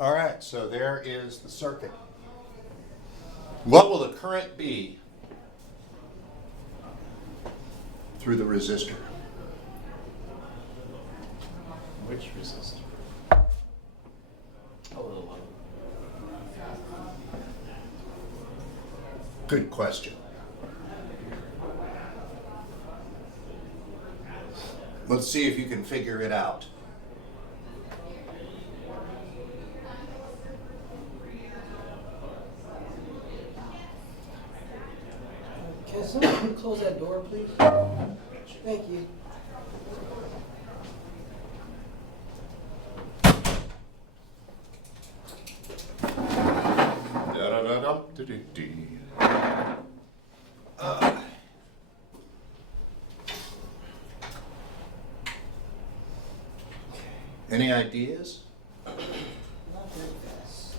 All right, so there is the circuit. What will the current be through the resistor? Which resistor? Oh, the low. Good question. Let's see if you can figure it out. Can someone close that door, please? Thank you. Any ideas? Not very fast.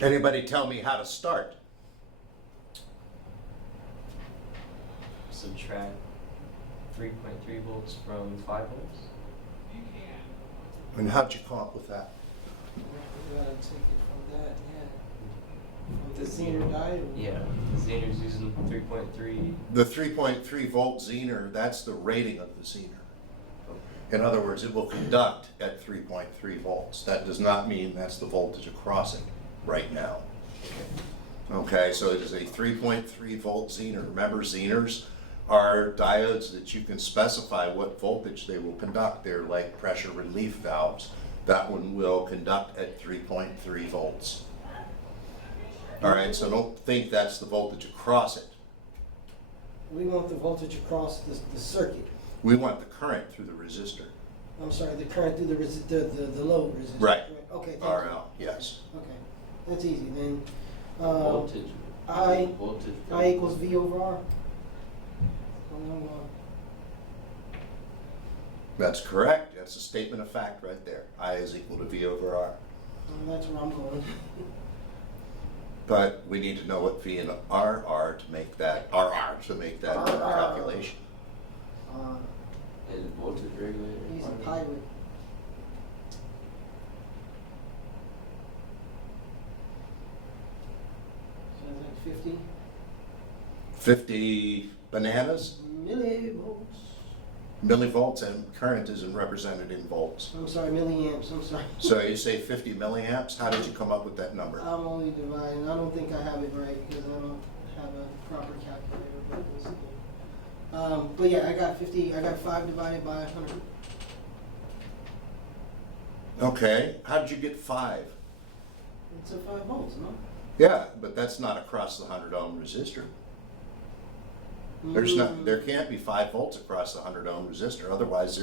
Anybody tell me how to start? Subtract 3.3 volts from 5 volts. And how'd you come up with that? We gotta take it from that, yeah. From the Zener diode. Yeah, the Zener's using 3.3. The 3.3 volt Zener, that's the rating of the Zener. In other words, it will conduct at 3.3 volts. That does not mean that's the voltage across it right now. Okay, so it is a 3.3 volt Zener. Remember, Zeners are diodes that you can specify what voltage they will conduct. They're like pressure relief valves. That one will conduct at 3.3 volts. All right, so don't think that's the voltage across it. We want the voltage across the circuit. We want the current through the resistor. I'm sorry, the current through the load resistor. Right. Okay, thank you. RL, yes. Okay, that's easy then. Voltage. Voltage. I equals V over R. Oh, That's correct. That's a statement of fact right there. I is equal to V over R. that's where I'm going. But we need to know what V and R are to make that RR to make that calculation. And voltage regulator. He's a pirate. So is that 50 50 bananas, millivolts? millivolts, and current isn't represented in volts. I'm sorry, milliamps. I'm sorry. So you say 50 milliamps. How did you come up with that number? I'm only dividing. I don't think I have it right because I don't have a proper calculator. But we'll see. But yeah, I got 50. I got 5 divided by 100. Okay. How did you get 5? It's a 5 volts, no? Yeah, but that's not across the 100 ohm resistor. There's not. There can't be 5 volts across the 100 ohm resistor. Otherwise,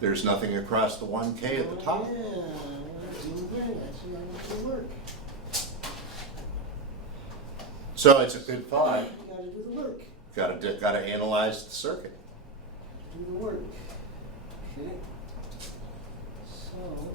there's nothing across the 1K at the top. Yeah, that's actually I to work. So it's a good 5. You gotta do the work. Got to analyze the circuit. Do the work. Okay. So.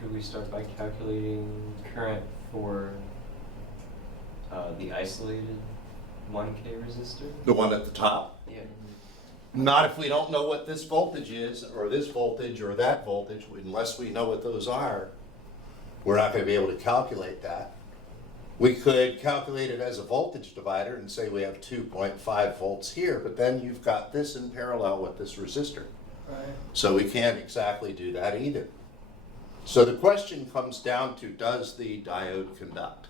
Could we start by calculating current for the isolated 1K resistor? The one at the top. Yeah. Not if we don't know what this voltage is, or this voltage, or that voltage. Unless we know what those are, we're not going to be able to calculate that. We could calculate it as a voltage divider and say we have 2.5 volts here, but then you've got this in parallel with this resistor. Right. So we can't exactly do that either. So the question comes down to, does the diode conduct?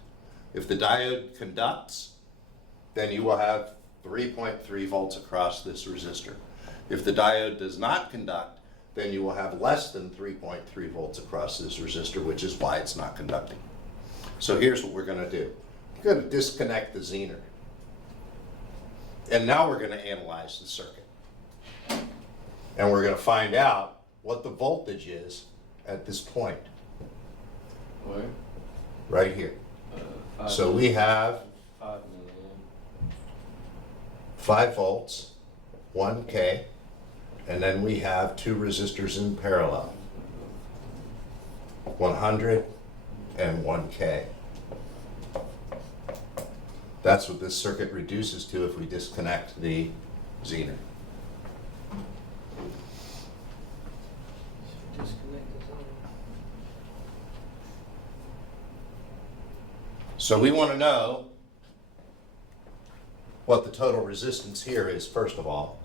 If the diode conducts, then you will have 3.3 volts across this resistor. If the diode does not conduct, then you will have less than 3.3 volts across this resistor, which is why it's not conducting. So here's what we're going to do. We're going to disconnect the zener. And now we're going to analyze the circuit. And we're going to find out what the voltage is at this point, Where? right here. 5 So we have 5 milliamp. 5 volts, 1K, and then we have 2 resistors in parallel, 100 and 1K. That's what this circuit reduces to if we disconnect the zener. Disconnect the zone. So we want to know what the total resistance here is, first of all.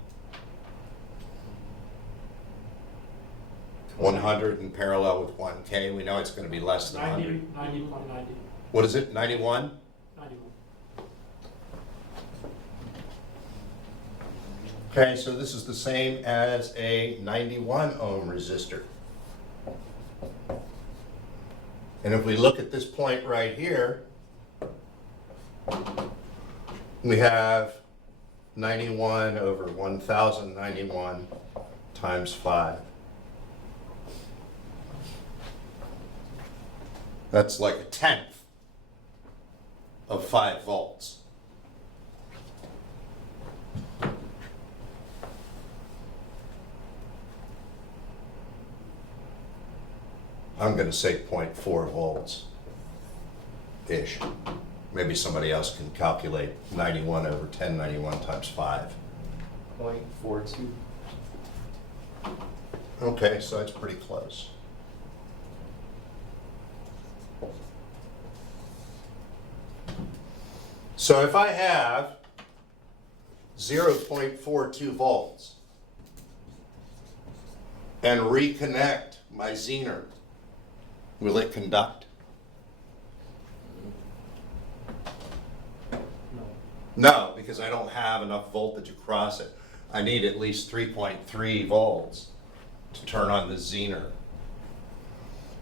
100 in parallel with 1K, we know it's going to be less than 100. 90.90. What is it, 91? 91. Okay, so this is the same as a 91 ohm resistor. And if we look at this point right here, we have 91 over 1091 times 5. That's like a tenth of 5 volts. I'm going to say 0.4 volts-ish. Maybe somebody else can calculate 91 over 1091 times 5. 0.42. Okay, so it's pretty close. So if I have 0.42 volts and reconnect my zener, will it conduct? No, because I don't have enough voltage across it. I need at least 3.3 volts to turn on the zener.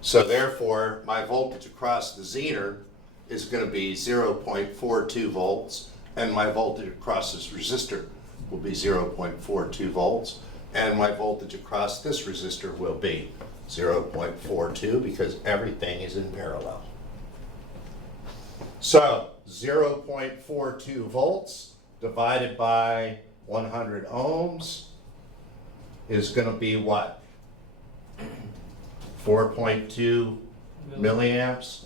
So therefore, my voltage across the zener is going to be 0.42 volts, and my voltage across this resistor will be 0.42 volts, and my voltage across this resistor will be 0.42 because everything is in parallel. So 0.42 volts divided by 100 ohms is going to be what? 4.2 milliamps.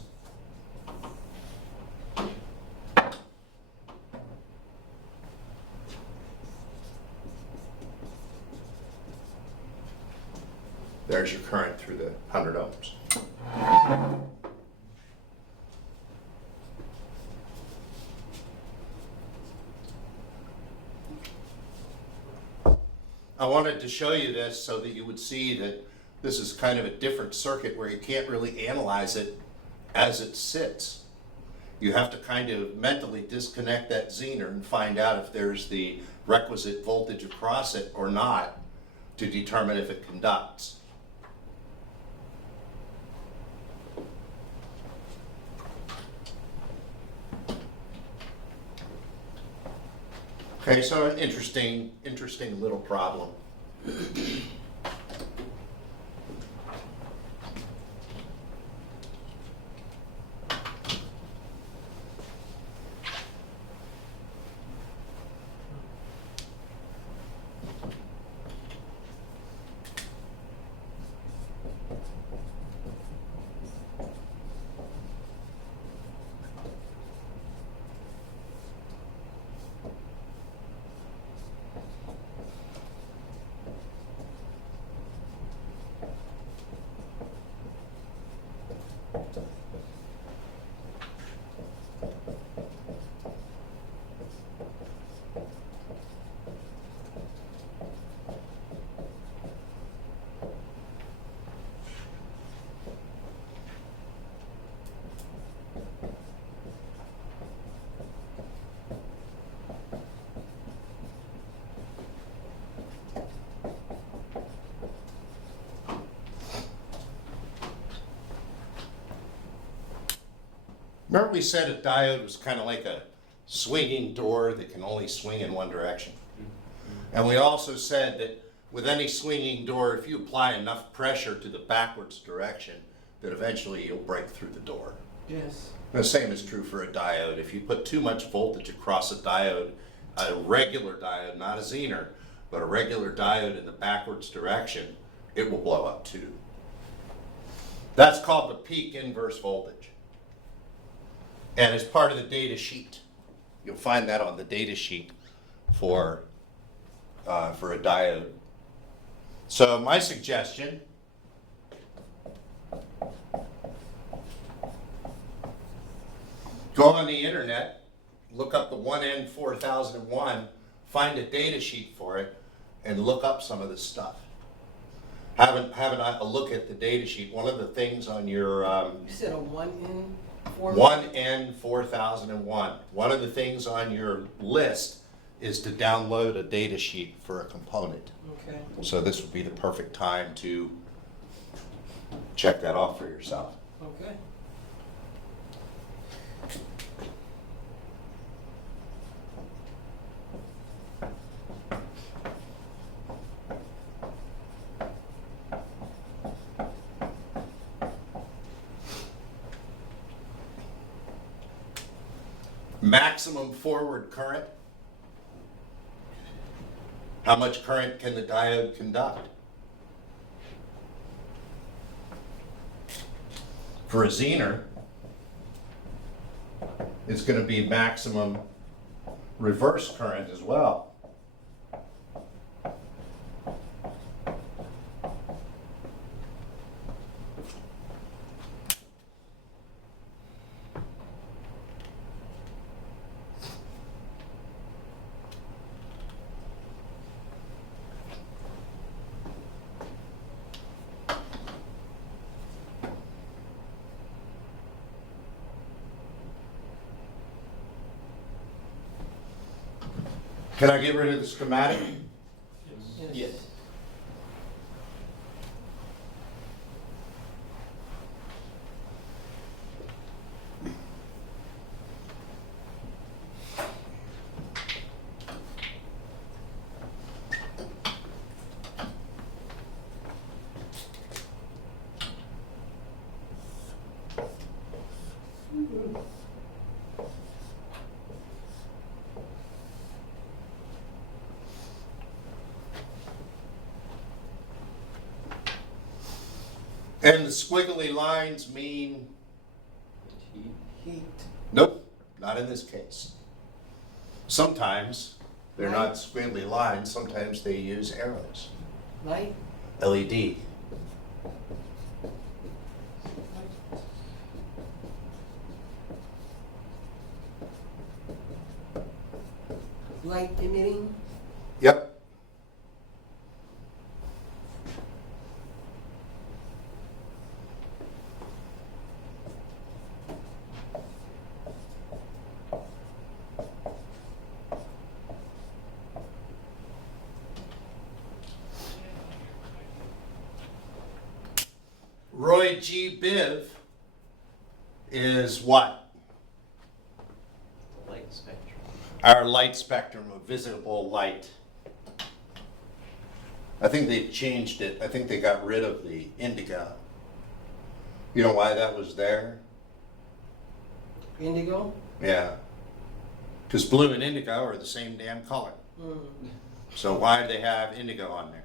There's your current through the 100 ohms. I wanted to show you this so that you would see that this is kind of a different circuit where you can't really analyze it as it sits. You have to kind of mentally disconnect that zener and find out if there's the requisite voltage across it or not to determine if it conducts. Okay, so an interesting little problem. Remember we said a diode was kind of like a swinging door that can only swing in one direction? And we also said that with any swinging door, if you apply enough pressure to the backwards direction, that eventually you'll break through the door. Yes. The same is true for a diode. If you put too much voltage across a diode, a regular diode, not a Zener, but a regular diode in the backwards direction, it will blow up too. That's called the peak inverse voltage. And it's part of the data sheet. You'll find that on the data sheet for a diode. So my suggestion, go on the internet, look up the 1N4001, find a data sheet for it, and look up some of this stuff. Have a look at the data sheet. One of the things on your You said a 1N format? 1N4001. One of the things on your list is to download a data sheet for a component. Okay. So this would be the perfect time to check that off for yourself. Okay. Maximum forward current. How much current can the diode conduct? For a Zener, it's going to be maximum reverse current as well. Can I get rid of the schematic? Yes. And the squiggly lines mean, Heat. nope, not in this case. Sometimes they're not squiggly lines, sometimes they use arrows. Light. LED. Light emitting. Yep. Roy G. Biv is what? Light spectrum. Our light spectrum of visible light. I think they changed it. I think they got rid of the indigo. You know why that was there? Indigo. Yeah. Because blue and indigo are the same damn color. Mm. So why do they have indigo on there?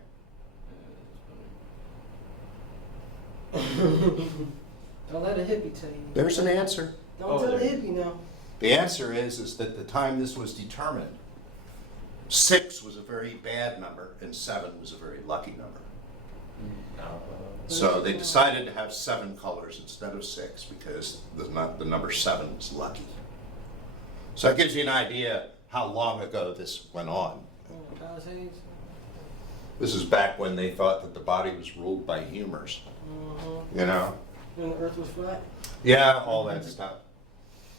Don't let a hippie tell you. There's an answer. Don't tell the hippie now. The answer is that the time this was determined, 6 was a very bad number and 7 was a very lucky number. So they decided to have 7 colors instead of 6 because the number 7 was lucky. So that gives you an idea how long ago this went on. Palisades. This is back when they thought that the body was ruled by humors, you know? When the earth was flat. Yeah, all that stuff.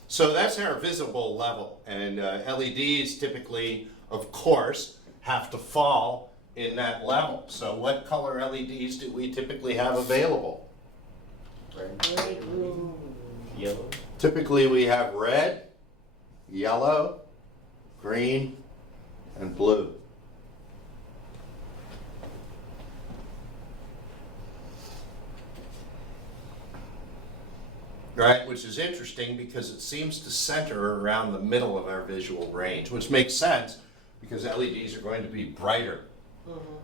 So that's our visible level, and LEDs typically, of course, have to fall in that level. So what color LEDs do we typically have available? Red, Red, blue. yellow. Typically we have red, yellow, green, and blue. Right, which is interesting because it seems to center around the middle of our visual range, which makes sense because LEDs are going to be brighter.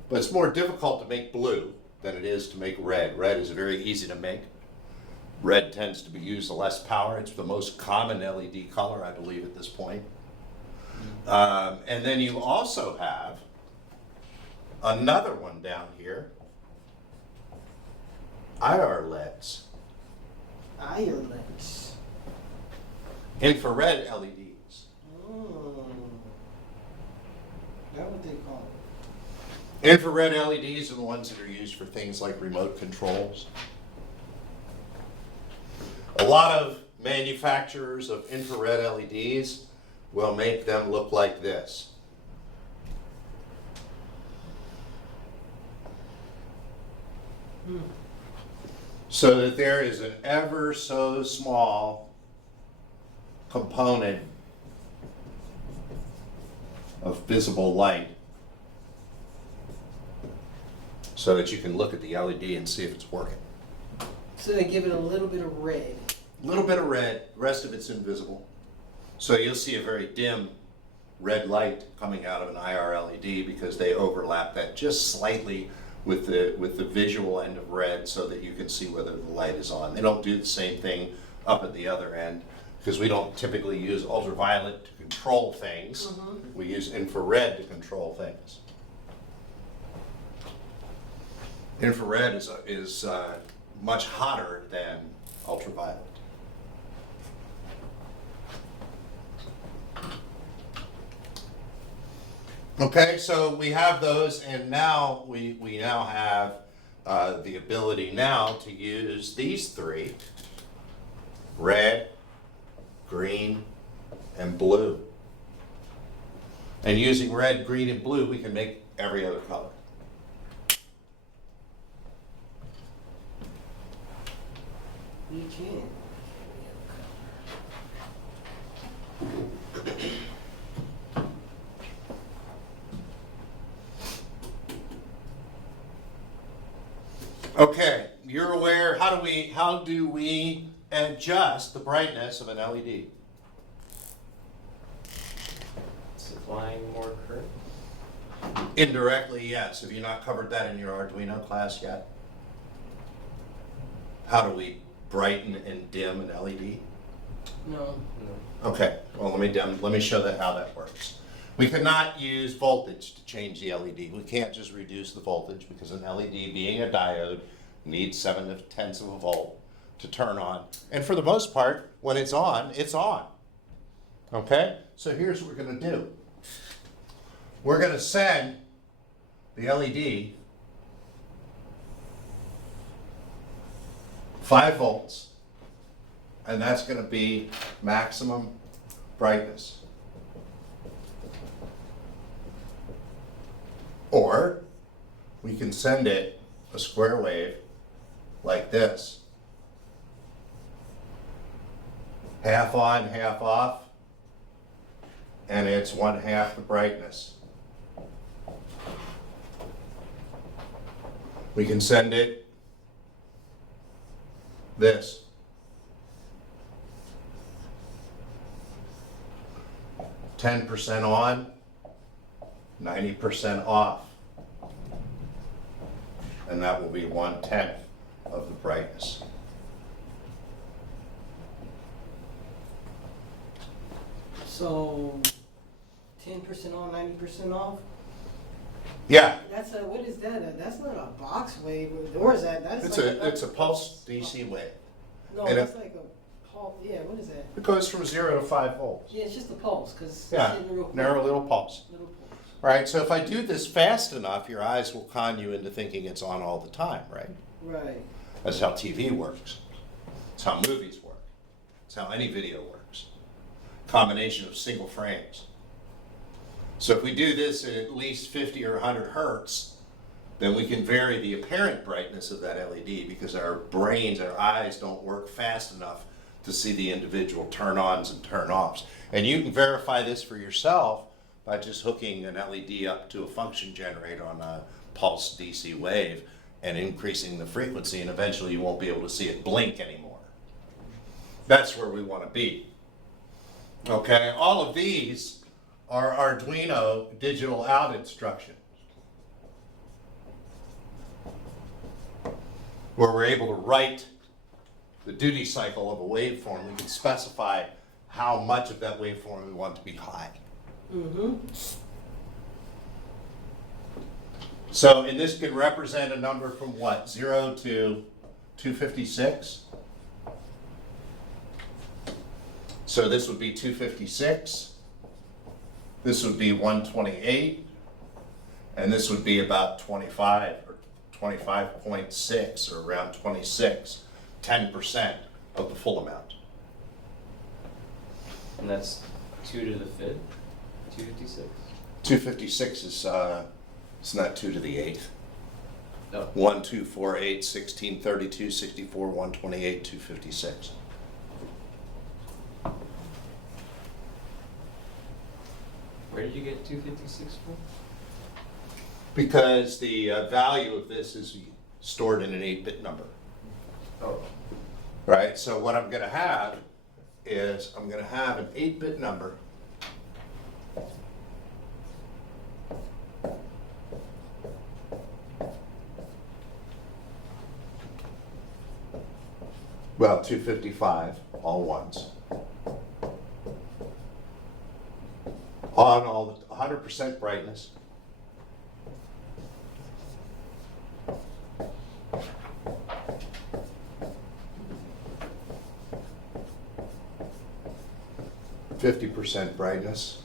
But it's more difficult to make blue than it is to make red. Red is very easy to make. Red tends to be used less power. It's the most common LED color, I believe, at this point. And then you also have another one down here, IR LEDs. IR-LEDs. Infrared LEDs. Oh. That's what they call it. Infrared LEDs are the ones that are used for things like remote controls. A lot of manufacturers of infrared LEDs will make them look like this. So that there is an ever so small component of visible light so that you can look at the LED and see if it's working. So they give it a little bit of red. A little bit of red, the rest of it's invisible. So you'll see a very dim red light coming out of an IR LED because they overlap that just slightly with the visual end of red so that you can see whether the light is on. They don't do the same thing up at the other end because we don't typically use ultraviolet to control things. We use infrared to control things. Infrared is much hotter than ultraviolet. Okay, so we have those, and now we now have the ability now to use these three: red, green, and blue. And using red, green, and blue, we can make every other color. You can. Okay, you're aware, how do we adjust the brightness of an LED? Supplying more current. Indirectly, yes. Have you not covered that in your Arduino class yet? How do we brighten and dim an LED? No. No. Okay, well, let me show that how that works. We cannot use voltage to change the LED. We can't just reduce the voltage because an LED, being a diode, needs 7/10 of a volt to turn on. And for the most part, when it's on, it's on. Okay? So here's what we're going to do. We're going to send the LED 5 volts, and that's going to be maximum brightness. Or we can send it a square wave like this. Half on, half off, and it's 1/2 the brightness. We can send it this. %10 on, 90% off. And that will be 1/10 of the brightness. So 10% on, 90% off? Yeah, That's a, what is that? That's not a box wave. Or is that? That's like it's a pulse DC wave. No, and that's like a pulse. Yeah, what is that? It goes from 0 to 5 volts. Yeah, it's just a pulse, because Yeah, narrow little pulse. Little pulse. Right, so if I do this fast enough, your eyes will con you into thinking it's on all the time, right? Right. That's how TV works. It's how movies work. It's how any video works. Combination of single frames. So if we do this at least 50 or 100 hertz, then we can vary the apparent brightness of that LED because our brains, our eyes don't work fast enough to see the individual turn-ons and turn-offs. And you can verify this for yourself by just hooking an LED up to a function generator on a pulsed DC wave and increasing the frequency, and eventually you won't be able to see it blink anymore. That's where we want to be. Okay, all of these are Arduino digital out instructions, where we're able to write the duty cycle of a waveform. We can specify how much of that waveform we want to be high. So, and this can represent a number from what, 0 to 256? So this would be 256, this would be 128, and this would be about 25 or 25.6 or around 26, 10% of the full amount. And that's 2 to the 5th? 256? 256 is, it's not 2 to the 8th. No. 1, 2, 4, 8, 16, 32, 64, 128, 256. Where did you get 256 from? Because the value of this is stored in an 8-bit number. Oh. Right, so what I'm gonna have is, I'm gonna have an 8-bit number. Well, 255, all ones. On all, 100% brightness. %50 brightness.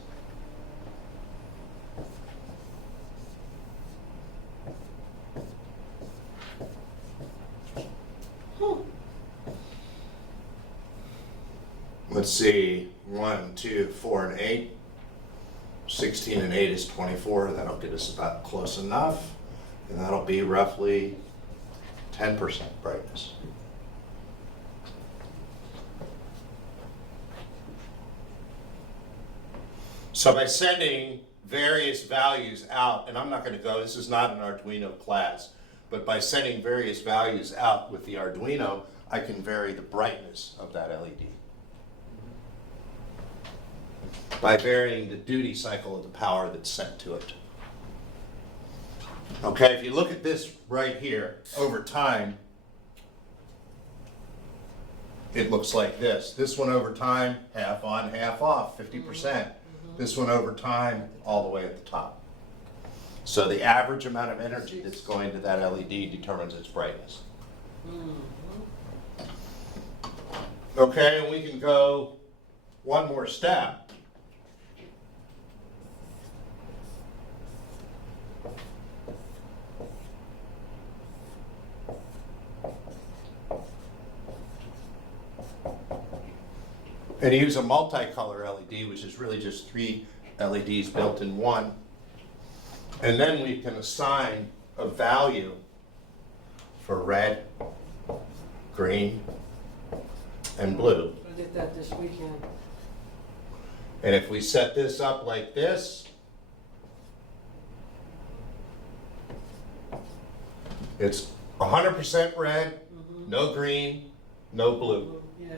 Let's see, 1, 2, 4, and 8. 16 and 8 is 24. That'll get us about close enough. And that'll be roughly 10% brightness. So by sending various values out, and I'm not going to go, this is not an Arduino class, but by sending various values out with the Arduino, I can vary the brightness of that LED. By varying the duty cycle of the power that's sent to it. Okay, if you look at this right here, over time, it looks like this. This one over time, half on, half off, 50%. This one over time, all the way at the top. So the average amount of energy that's going to that LED determines its brightness. Okay, and we can go one more step. And use a multicolor LED, which is really just 3 LEDs built in one. And then we can assign a value for red, green, and blue. I did that this weekend. And if we set this up like this, it's 100% red, no green, no blue. Yeah.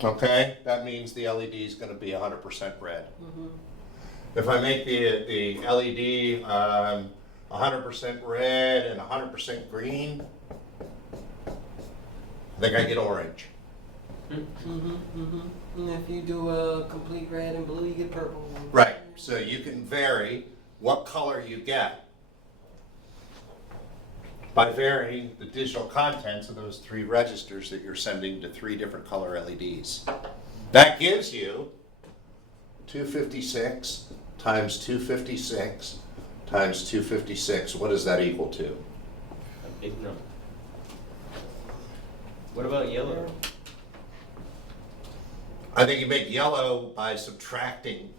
Okay, that means the LED is going to be 100% red. If I make the LED 100% red and 100% green, I think I get orange. And if you do a complete red and blue, you get purple. Right, so you can vary what color you get by varying the digital contents of those 3 registers that you're sending to 3 different color LEDs. That gives you 256 times 256 times 256. What does that equal to? A big number. What about yellow? I think you make yellow by subtracting.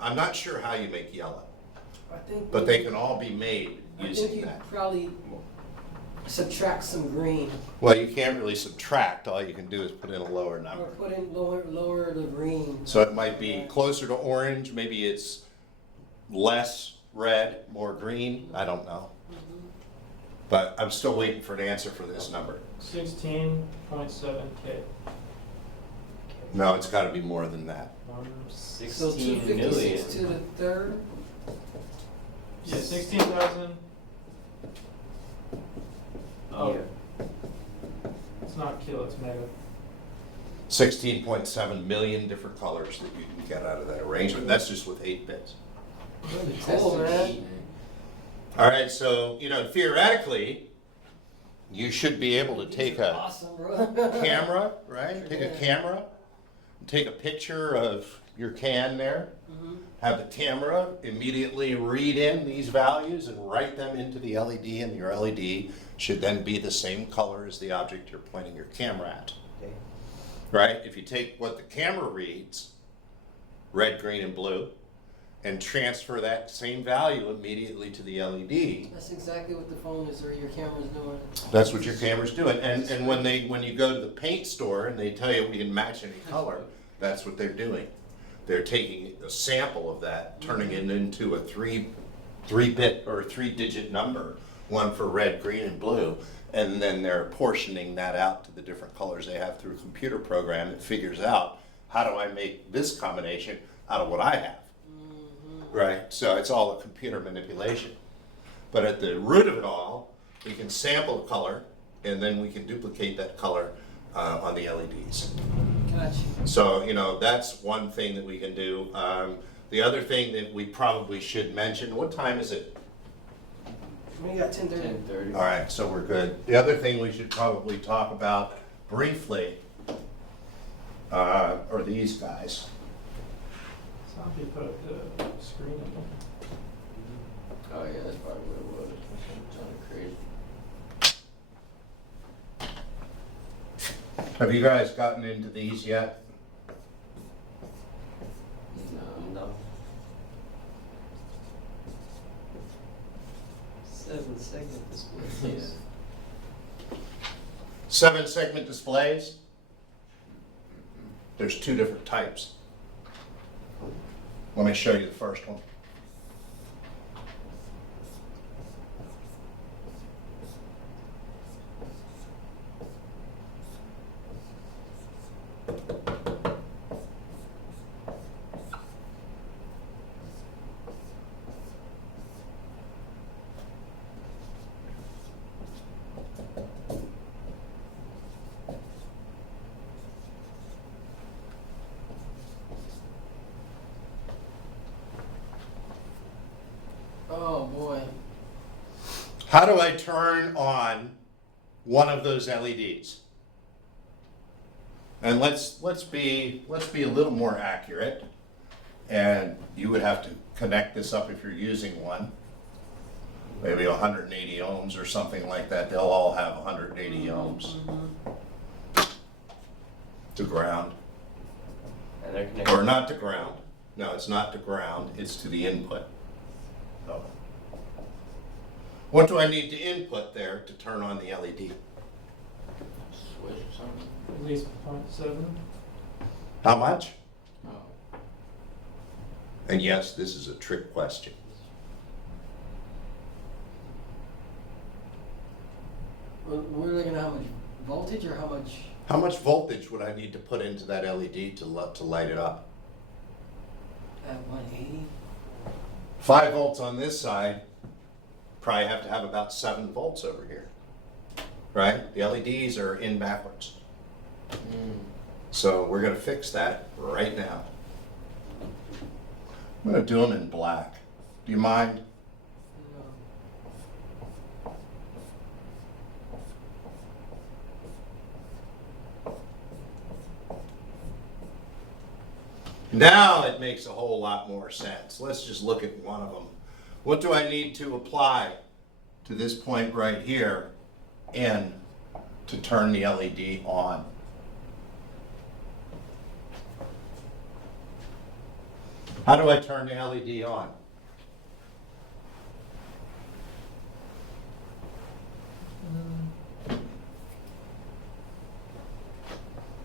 I'm not sure how you make yellow, I think. but they can all be made I think using you that. probably subtract some green, Well, you can't really subtract, all you can do is put in a lower or number. put in lower the green. So it might be closer to orange, maybe it's less red, more green, I don't know. But I'm still waiting for an answer for this number. 16.7K. No, it's gotta be more than that. So 16 256 million. to the third. Yeah, 16,000. Oh, Yeah. it's not kilo, it's mega. 16.7 million different colors that you can get out of that arrangement. That's just with 8 bits. Really That's cool, the man. key. All right, so, theoretically, you should be able to take a Awesome, bro. camera, right? Take a Yeah. camera, take a picture of your can there, have the camera immediately read in these values and write them into the LED, and your LED should then be the same color as the object you're pointing your camera at. Okay. Right? If you take what the camera reads, red, green, and blue, and transfer that same value immediately to the LED, That's exactly what the phone is, or your camera's doing. that's what your camera's doing. And when you go to the paint store and they tell you we can match any color, that's what they're doing. They're taking a sample of that, turning it into a three-bit or three-digit number, one for red, green, and blue, and then they're apportioning that out to the different colors they have through a computer program that figures out how do I make this combination out of what I have. Right? So it's all a computer manipulation. But at the root of it all, we can sample a color, and then we can duplicate that color on the LEDs. Gotcha. So, that's one thing that we can do. The other thing that we probably should mention, what time is it? We got 10:30. 10:30. All right, so we're good. The other thing we should probably talk about briefly are these guys. Some people put the screen in there. Oh yeah, that's probably what it was. Kind of crazy. Have you guys gotten into these yet? No. 7-segment displays. 7-segment displays. There's 2 different types. Let me show you the first one. Oh boy. How do I turn on one of those LEDs? And let's be a little more accurate. And you would have to connect this up if you're using one. Maybe 180 ohms or something like that. They'll all have 180 ohms to ground. And they're connected. Or not to ground. No, it's not to ground, it's to the input. Oh. What do I need to input there to turn on the LED? Switch or something. At least 0.7. How much? Oh. And yes, this is a trick question. We're looking at how much voltage or how much? How much voltage would I need to put into that LED to light it up? At 180? 5 volts on this side, probably have to have about 7 volts over here. Right? The LEDs are in backwards. So we're gonna fix that right now. I'm gonna do them in black. Do you mind? Now it makes a whole lot more sense. Let's just look at one of them. What do I need to apply to this point right here in to turn the LED on? How do I turn the LED on?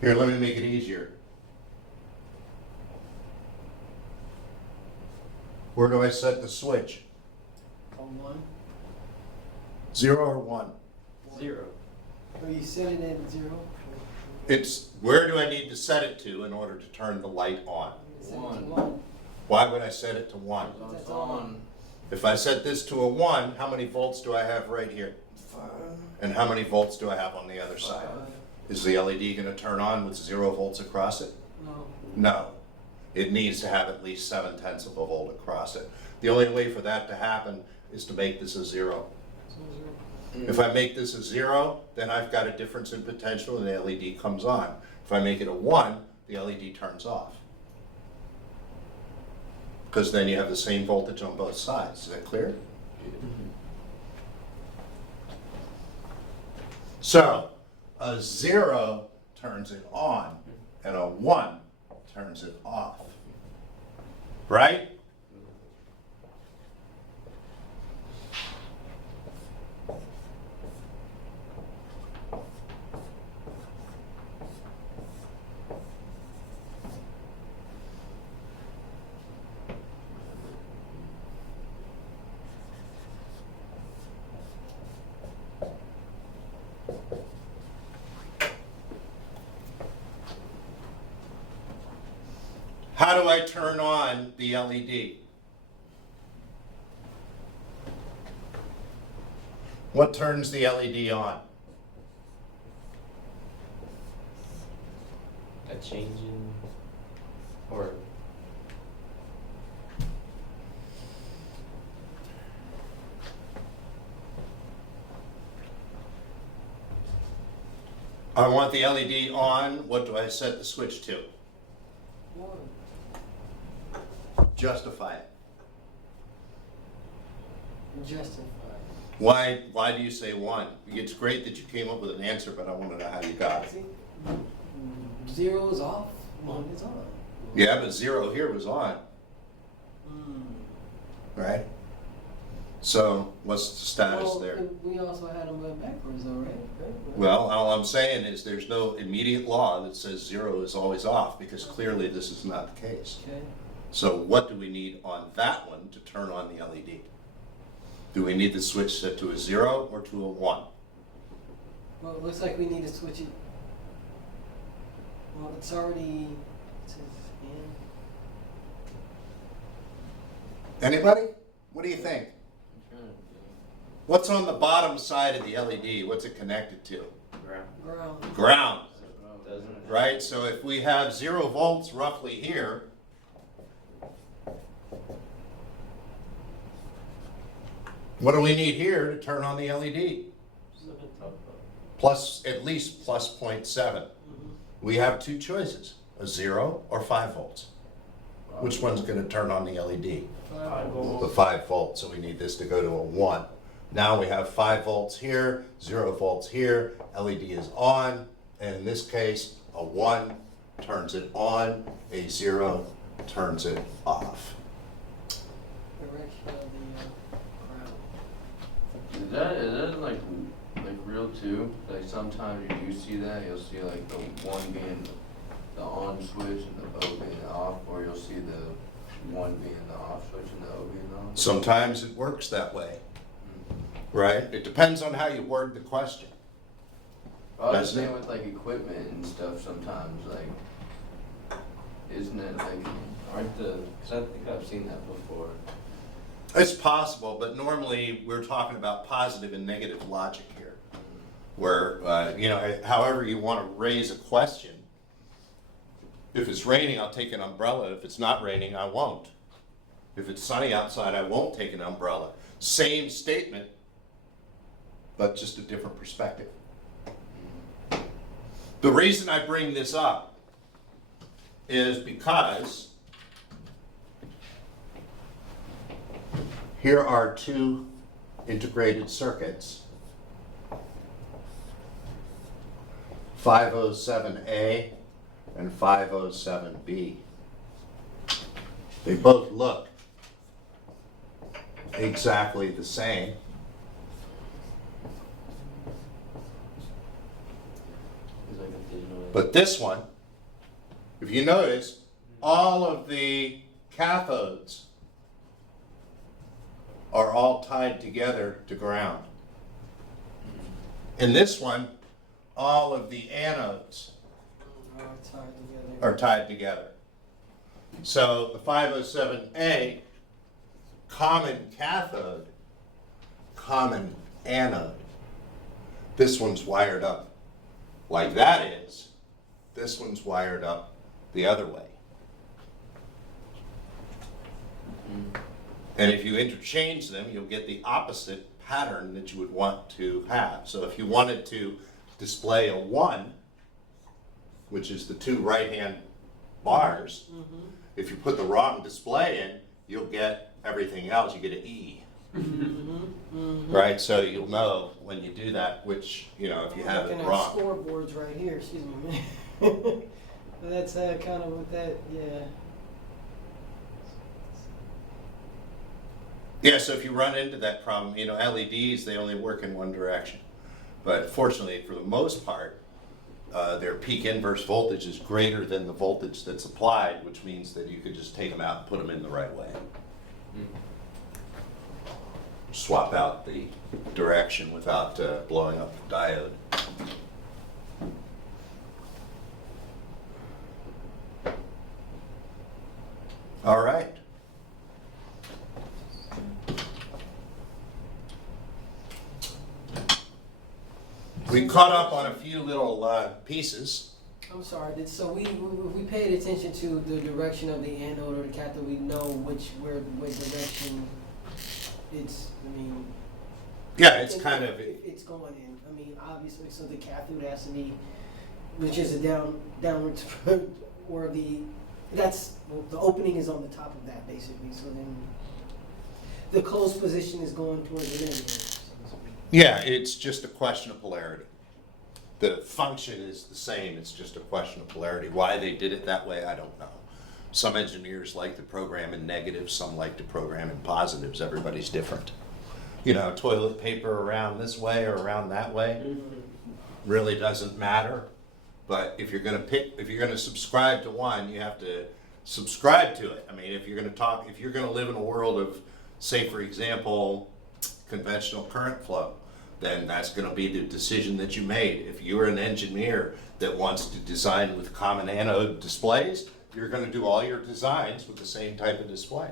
Here, let me make it easier. Where do I set the switch? On 1. 0 or 1? 0. Oh, you set it at 0? It's, where do I need to set it to in order to turn the light on? Set it to 1. 1. Why would I set it to 1? It's on. If I set this to a 1, how many volts do I have right here? 5. And how many volts do I have on the other side? Is the LED gonna turn on with 0 volts across it? No. No. It needs to have at least 7/10 of a volt across it. The only way for that to happen is to make this a 0. So 0. If I make this a 0, then I've got a difference in potential and the LED comes on. If I make it a 1, the LED turns off. Because then you have the same voltage on both sides. Is that clear? So, a 0 turns it on and a 1 turns it off. Right? How do I turn on the LED? What turns the LED on? A change in, or I want the LED on. What do I set the switch to? 1. Justify it. Justify. Why do you say 1? It's great that you came up with an answer, but I want to know how you got it. See? 0 is off. 1 is on. Yeah, but 0 here was on, Mm. right? So what's the status Well, there? we also had them going backwards, though, right? Well, all I'm saying is there's no immediate law that says 0 is always off, because clearly this is not the case. Okay. So what do we need on that one to turn on the LED? Do we need the switch set to a 0 or to a 1? Well, it looks like we need to switch it. Well, it's already. It says in. Anybody? What do you think? What's on the bottom side of the LED? What's it connected to? Ground. Ground, doesn't it? right? So if we have 0 volts roughly here, what do we need here to turn on the LED? Plus, at least plus 0.7. Mhm. We have 2 choices, a 0 or 5 volts. Which one's gonna turn on the LED? 5 volts. The 5 volts, so we need this to go to a 1. Now we have 5 volts here, 0 volts here, LED is on, and in this case, a 1 turns it on, a 0 turns it off. Direction of the ground. Is that like real too? Like sometimes you do see that, you'll see like the 1 being the on switch and the O being off, or you'll see the 1 being the off switch and the O being on. Sometimes it works that way, right? It depends on how you word the question. I was Doesn't saying it? with like equipment and stuff sometimes, like, isn't it like, aren't the, cause I think I've seen that before. It's possible, but normally we're talking about positive and negative logic here. Where, however you want to raise a question. If it's raining, I'll take an umbrella. If it's not raining, I won't. If it's sunny outside, I won't take an umbrella. Same statement, but just a different perspective. The reason I bring this up is because here are 2 integrated circuits. 507A and 507B. They both look exactly the same. It's like a digital But this one, if you notice, all of the cathodes are all tied together to ground. In this one, all of the anodes are tied together. So the 507A, common cathode, common anode. This one's wired up like that is. This one's wired up the other way. And if you interchange them, you'll get the opposite pattern that you would want to have. So if you wanted to display a 1, which is the two right-hand bars, if you put the wrong display in, you'll get everything else. You get an E. Right? So you'll know when you do that, which, you know, if you have it looking wrong. at scoreboards right here, excuse me. That's kind of what that, yeah. Yeah, so if you run into that problem, you know, LEDs, they only work in one direction. But fortunately, for the most part, their peak inverse voltage is greater than the voltage that's applied, which means that you could just take them out and put them in the right way. Swap out the direction without blowing up the diode. All right. We caught up on a few little pieces. I'm sorry, so we paid attention to the direction of the anode or the cathode, we know where direction it's, I mean. Yeah, it's kind of, It's going in, I mean, obviously, so the cathode has to be, which is a downwards, or the opening is on the top of that, basically, so then the closed position is going towards the negative. yeah, it's just a question of polarity. The function is the same, it's just a question of polarity. Why they did it that way, I don't know. Some engineers like to program in negatives, some like to program in positives. Everybody's different. You know, toilet paper around this way or around that way really doesn't matter. But if you're gonna subscribe to one, you have to subscribe to it. I mean, if you're gonna live in a world of, say for example, conventional current flow, then that's going to be the decision that you made. If you're an engineer that wants to design with common anode displays, you're going to do all your designs with the same type of display.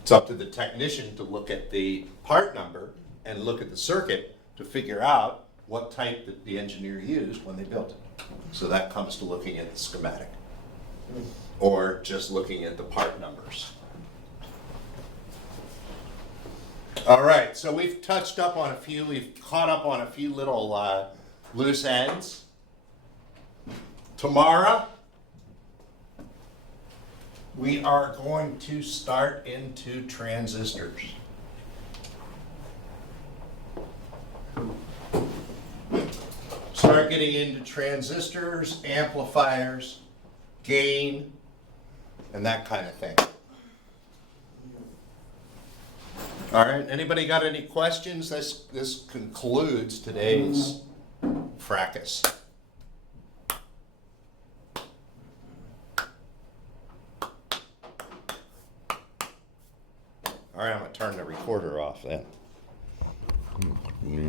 It's up to the technician to look at the part number and look at the circuit to figure out what type that the engineer used when they built it. So that comes to looking at the schematic or just looking at the part numbers. All right, so we've caught up on a few little loose ends. Tomorrow, we are going to start into transistors. Start getting into transistors, amplifiers, gain, and that kind of thing. All right, anybody got any questions? This concludes today's fracas. All right, I'm gonna turn the recorder off then.